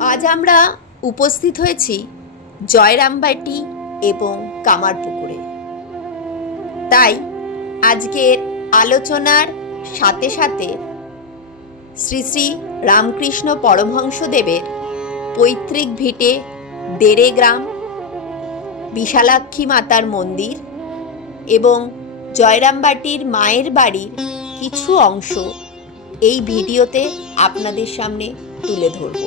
আজ আমরা উপস্থিত হয়েছি জয়রামবাটি এবং কামারপুকুরে তাই আজকের আলোচনার সাথে সাথে শ্রী শ্রী রামকৃষ্ণ পরমহংসদেবের পৈতৃক ভিটে দেড়ে গ্রাম, বিশালাক্ষী মাতার মন্দির এবং জয়রামবাটির মায়ের বাড়ির কিছু অংশ এই ভিডিওতে আপনাদের সামনে তুলে ধরব।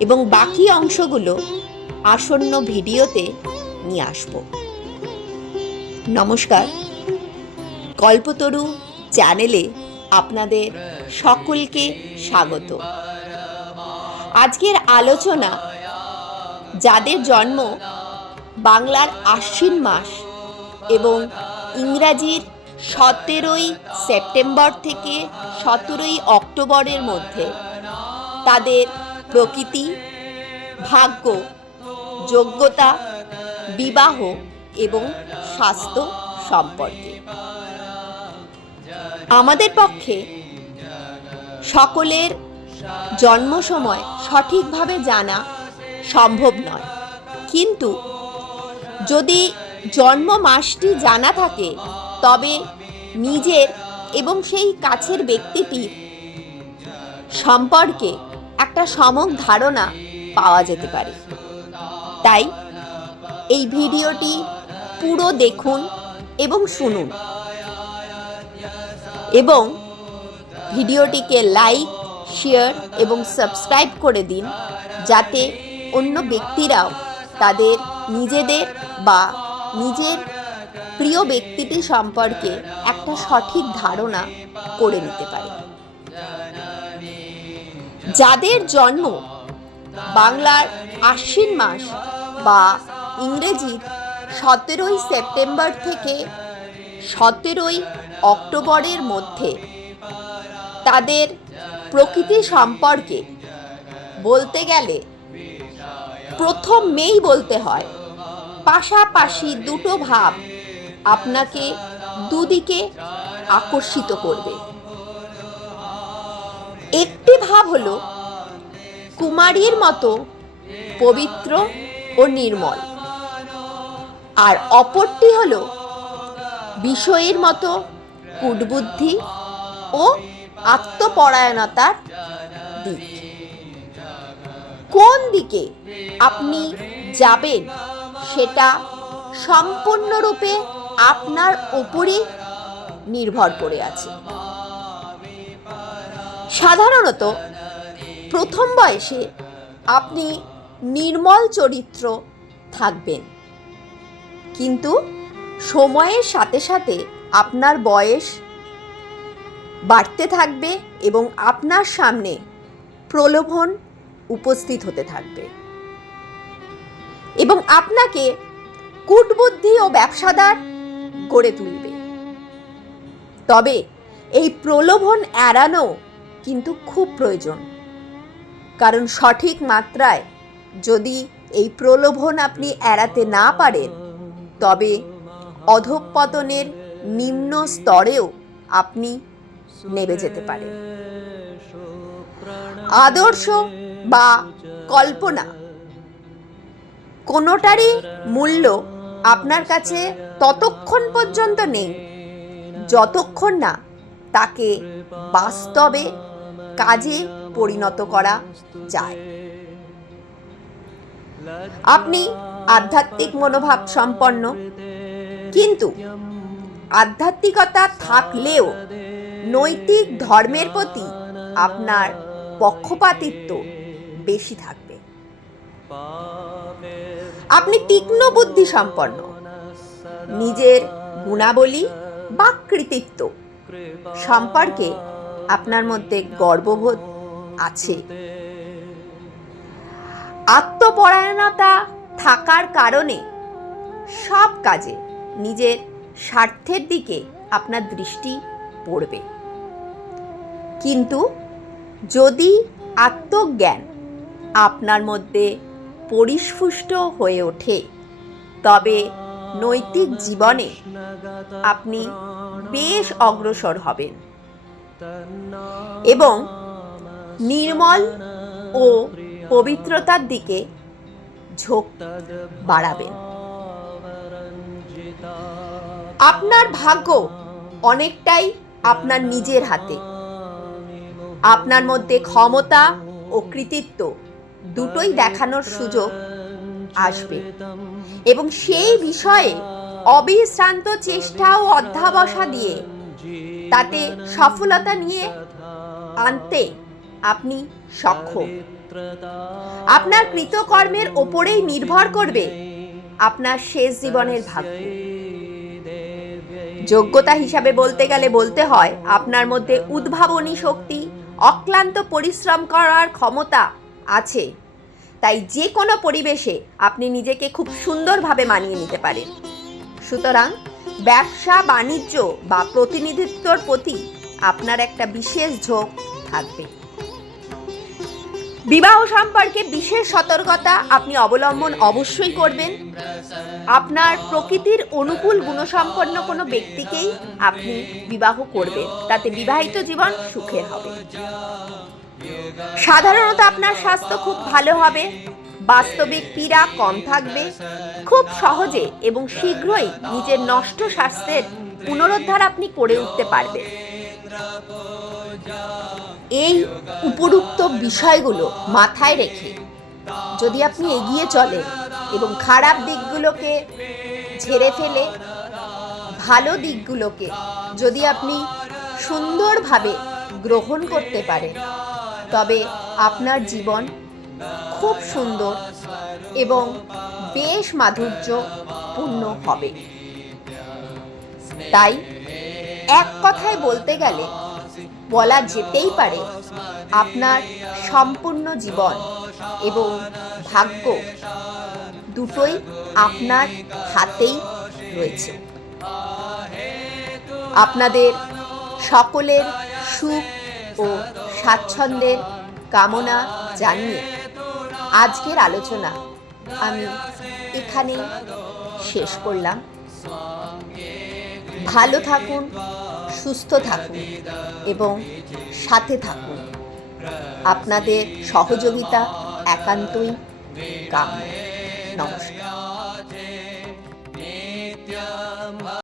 এবং বাকি অংশগুলো আসন্ন ভিডিওতে নিয়ে আসব। নমস্কার। কল্পতরু চ্যানেলে আপনাদের সকলকে স্বাগত। আজকের আলোচনা, যাদের জন্ম বাংলার আশ্বিন মাস এবং ইংরাজির সতেরোই সেপ্টেম্বর থেকে সতেরোই অক্টোবরের মধ্যে তাদের প্রকৃতি, ভাগ্য, যোগ্যতা, বিবাহ এবং স্বাস্থ্য সম্পর্কে। আমাদের পক্ষে সকলের জন্ম সময় সঠিকভাবে জানা সম্ভব নয়। কিন্তু যদি জন্ম মাসটি জানা থাকে, তবে নিজের এবং সেই কাছের ব্যক্তিটির সম্পর্কে একটা সমক ধারণা পাওয়া যেতে পারে। তাই এই ভিডিওটি পুরো দেখুন এবং শুনুন। এবং ভিডিওটিকে লাইক, শেয়ার এবং সাবস্ক্রাইব করে দিন যাতে অন্য ব্যক্তিরাও তাদের নিজেদের বা নিজের প্রিয় ব্যক্তিটি সম্পর্কে একটা সঠিক ধারণা করে নিতে পারে। যাদের জন্ম বাংলার আশ্বিন মাস বা ইংরেজি সতেরোই সেপ্টেম্বর থেকে সতেরোই অক্টোবরের মধ্যে তাদের প্রকৃতি সম্পর্কে বলতে গেলে প্রথম মেই বলতে হয়। পাশাপাশি দুটো ভাব আপনাকে দুদিকে আকর্ষিত করবে। একটি ভাব হলো, কুমারীর মতো পবিত্র ও নির্মল। আর অপরটি হলো, বিষয়ের মতো কূটবুদ্ধি ও আত্মপরায়ণতার দিক। কোন দিকে আপনি যাবেন, সেটা সম্পূর্ণরূপে আপনার উপরই নির্ভর করে আছে। সাধারণত প্রথম বয়সে আপনি নির্মল চরিত্র থাকবেন। কিন্তু সময়ের সাথে সাথে আপনার বয়স বাড়তে থাকবে এবং আপনার সামনে প্রলোভন উপস্থিত হতে থাকবে। এবং আপনাকে কূটবুদ্ধি ও ব্যবসাদার গড়ে তুলবে। তবে এই প্রলোভন এড়ানো কিন্তু খুব প্রয়োজন। কারণ সঠিক মাত্রায় যদি এই প্রলোভন আপনি এড়াতে না পারেন, তবে অধঃপতনের নিম্ন স্তরেও আপনি নেমে যেতে পারেন। আদর্শ বা কল্পনা কোনোটারই মূল্য আপনার কাছে ততক্ষণ পর্যন্ত নেই। যতক্ষণ না তাকে বাস্তবে কাজে পরিণত করা যায়। আপনি আধ্যাত্মিক মনোভাব সম্পন্ন, কিন্তু আধ্যাত্মিকতা থাকলেও নৈতিক ধর্মের প্রতি আপনার পক্ষপাতিত্ব বেশি থাকবে। আপনি তীক্ষ্ণ বুদ্ধি সম্পন্ন। নিজের গুণাবলী বা কৃতিত্ব সম্পর্কে আপনার মধ্যে গর্ববোধ আছে। আত্মপরায়ণতা থাকার কারণে সব কাজে নিজের স্বার্থের দিকে আপনার দৃষ্টি পড়বে। কিন্তু যদি আত্মজ্ঞান আপনার মধ্যে পরিস্ফুষ্ট হয়ে ওঠে। তবে নৈতিক জীবনে আপনি বেশ অগ্রসর হবেন এবং নির্মল ও পবিত্রতার দিকে ঝোঁক বাড়াবেন। আপনার ভাগ্য অনেকটাই আপনার নিজের হাতে। আপনার মধ্যে ক্ষমতা ও কৃতিত্ব দুটোই দেখানোর সুযোগ আসবে। এবং সেই বিষয়ে অবিশ্রান্ত চেষ্টা ও অধ্যাবসা দিয়ে তাতে সফলতা নিয়ে আনতে আপনি সক্ষম। আপনার কৃতকর্মের ওপরেই নির্ভর করবে আপনার শেষ জীবনের ভাগ্য। যোগ্যতা হিসাবে বলতে গেলে বলতে হয় আপনার মধ্যে উদ্ভাবনী শক্তি অক্লান্ত পরিশ্রম করার ক্ষমতা আছে। তাই যে কোনো পরিবেশে আপনি নিজেকে খুব সুন্দরভাবে মানিয়ে নিতে পারেন। সুতরাং ব্যবসা, বাণিজ্য বা প্রতিনিধিত্বর প্রতি আপনার একটা বিশেষ ঝোঁক থাকবে। বিবাহ সম্পর্কে বিশেষ সতর্কতা আপনি অবলম্বন অবশ্যই করবেন। আপনার প্রকৃতির অনুকূল গুণসম্পন্ন কোনো ব্যক্তিকেই আপনি বিবাহ করবেন। তাতে বিবাহিত জীবন সুখের হবে। সাধারণত আপনার স্বাস্থ্য খুব ভালো হবে, বাস্তবিক পীড়া কম থাকবে, খুব সহজে এবং শীঘ্রই নিজের নষ্ট স্বাস্থ্যের পুনরুদ্ধার আপনি করে উঠতে পারবেন। এই উপরুক্ত বিষয়গুলো মাথায় রেখে যদি আপনি এগিয়ে চলেন এবং খারাপ দিকগুলোকে ঝেড়ে ফেলে, ভালো দিকগুলোকে যদি আপনি সুন্দরভাবে গ্রহণ করতে পারেন তবে আপনার জীবন খুব সুন্দর এবং বেশ মাধুর্যপূর্ণ হবে। তাই এক কথায় বলতে গেলে বলা যেতেই পারে আপনার সম্পূর্ণ জীবন এবং ভাগ্য দুটোই আপনার হাতেই রয়েছে। আপনাদের সকলের সুখ ও স্বাচ্ছন্দ্যের কামনা জানিয়ে আজকের আলোচনা আমি এখানেই শেষ করলাম। ভালো থাকুন, সুস্থ থাকুন এবং সাথে থাকুন। আপনাদের সহযোগিতা একান্তই কাম্য। নমস্কার।